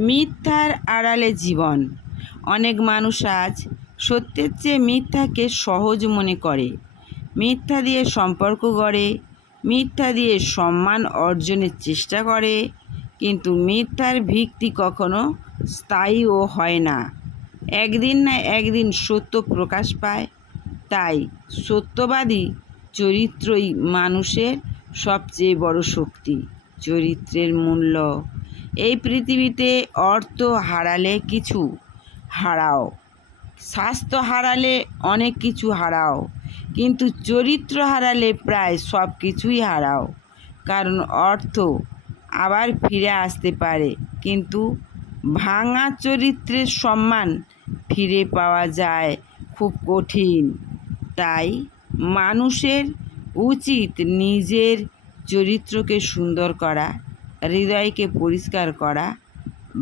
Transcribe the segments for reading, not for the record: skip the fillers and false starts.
মিথ্যার আড়ালে জীবন। অনেক মানুষ আজ সত্যের চেয়ে মিথ্যাকে সহজ মনে করে। মিথ্যা দিয়ে সম্পর্ক গড়ে, মিথ্যা দিয়ে সম্মান অর্জনের চেষ্টা করে, কিন্তু মিথ্যার ভিত্তি কখনো স্থায়ীও হয় না। একদিন না একদিন সত্য প্রকাশ পায়। তাই সত্যবাদী চরিত্রই মানুষের সবচেয়ে বড় শক্তি। চরিত্রের মূল্য। এই পৃথিবীতে অর্থ হারালে কিছু হারাও, স্বাস্থ্য হারালে অনেক কিছু হারাও, কিন্তু চরিত্র হারালে প্রায় সব কিছুই হারাও। কারণ অর্থ আবার ফিরে আসতে পারে, কিন্তু ভাঙা চরিত্রের সম্মান ফিরে পাওয়া যায় খুব কঠিন। তাই মানুষের উচিত নিজের চরিত্রকে সুন্দর করা, হৃদয়কে পরিষ্কার করা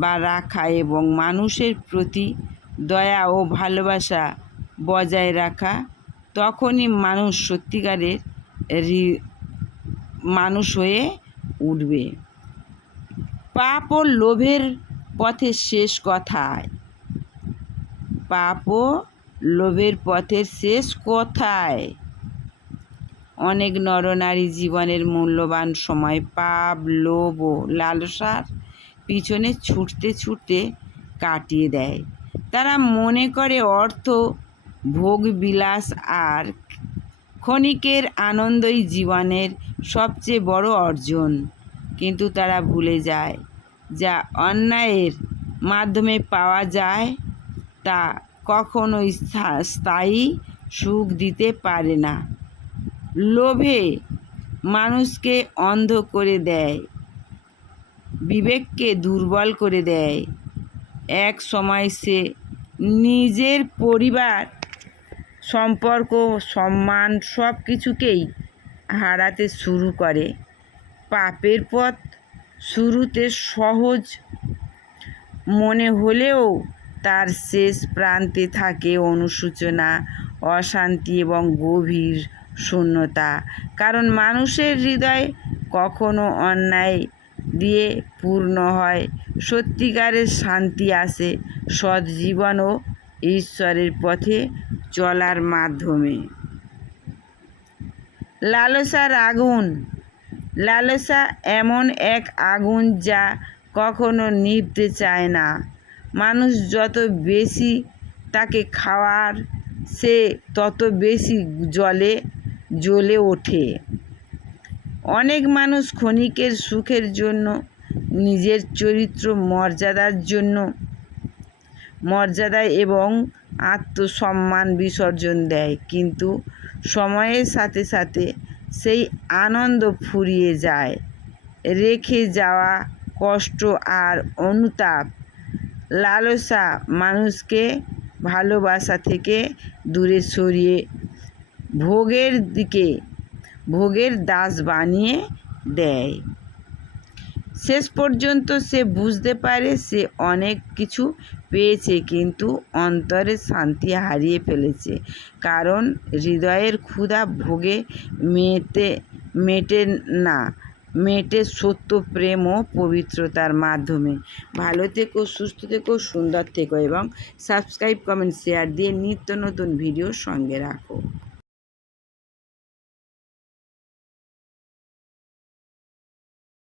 বা রাখা এবং মানুষের প্রতি দয়া ও ভালোবাসা বজায় রাখা। তখনই মানুষ সত্যিকারের মানুষ হয়ে উঠবে। পাপ ও লোভের পথে শেষ কথায়। পাপ ও লোভের পথের শেষ কোথায়? অনেক নরনারী জীবনের মূল্যবান সময় পাপ, লোভ ও লালসার পিছনে ছুটতে ছুটতে কাটিয়ে দেয়। তারা মনে করে অর্থ, ভোগবিলাস আর ক্ষণিকের আনন্দই জীবনের সবচেয়ে বড় অর্জন। কিন্তু তারা ভুলে যায়, যা অন্যায়ের মাধ্যমে পাওয়া যায় তা কখনোই স্থায়ী সুখ দিতে পারে না। লোভে মানুষকে অন্ধ করে দেয়, বিবেককে দুর্বল করে দেয়। এক সময় সে নিজের পরিবার, সম্পর্ক, সম্মান সব কিছুকেই হারাতে শুরু করে। পাপের পথ শুরুতে সহজ মনে হলেও তার শেষ প্রান্তে থাকে অনুশোচনা, অশান্তি এবং গভীর শূন্যতা। কারণ মানুষের হৃদয় কখনো অন্যায় দিয়ে পূর্ণ হয়। সত্যিকারের শান্তি আসে সৎ জীবন ও ঈশ্বরের পথে চলার মাধ্যমে। লালসার আগুন। লালসা এমন এক আগুন যা কখনো নিভতে চায় না। মানুষ যত বেশি তাকে খাওয়ার, সে তত বেশি জ্বলে ওঠে। অনেক মানুষ ক্ষণিকের সুখের জন্য, নিজের চরিত্র মর্যাদা এবং আত্মসম্মান বিসর্জন দেয়, কিন্তু সময়ের সাথে সাথে সেই আনন্দ ফুরিয়ে যায়, রেখে যাওয়া কষ্ট আর অনুতাপ। লালসা মানুষকে ভালোবাসা থেকে দূরে সরিয়ে ভোগের দাস বানিয়ে দেয়। শেষ পর্যন্ত সে বুঝতে পারে সে অনেক কিছু পেয়েছে, কিন্তু অন্তরে শান্তি হারিয়ে ফেলেছে। কারণ হৃদয়ের ক্ষুধা ভোগে মেটে না, মেটে সত্য, প্রেম ও পবিত্রতার মাধ্যমে। ভালো থেকো, সুস্থ থেকো, সুন্দর থেকো এবং সাবস্ক্রাইব, কমেন্ট, শেয়ার দিয়ে নিত্য নতুন ভিডিও সঙ্গে রাখো।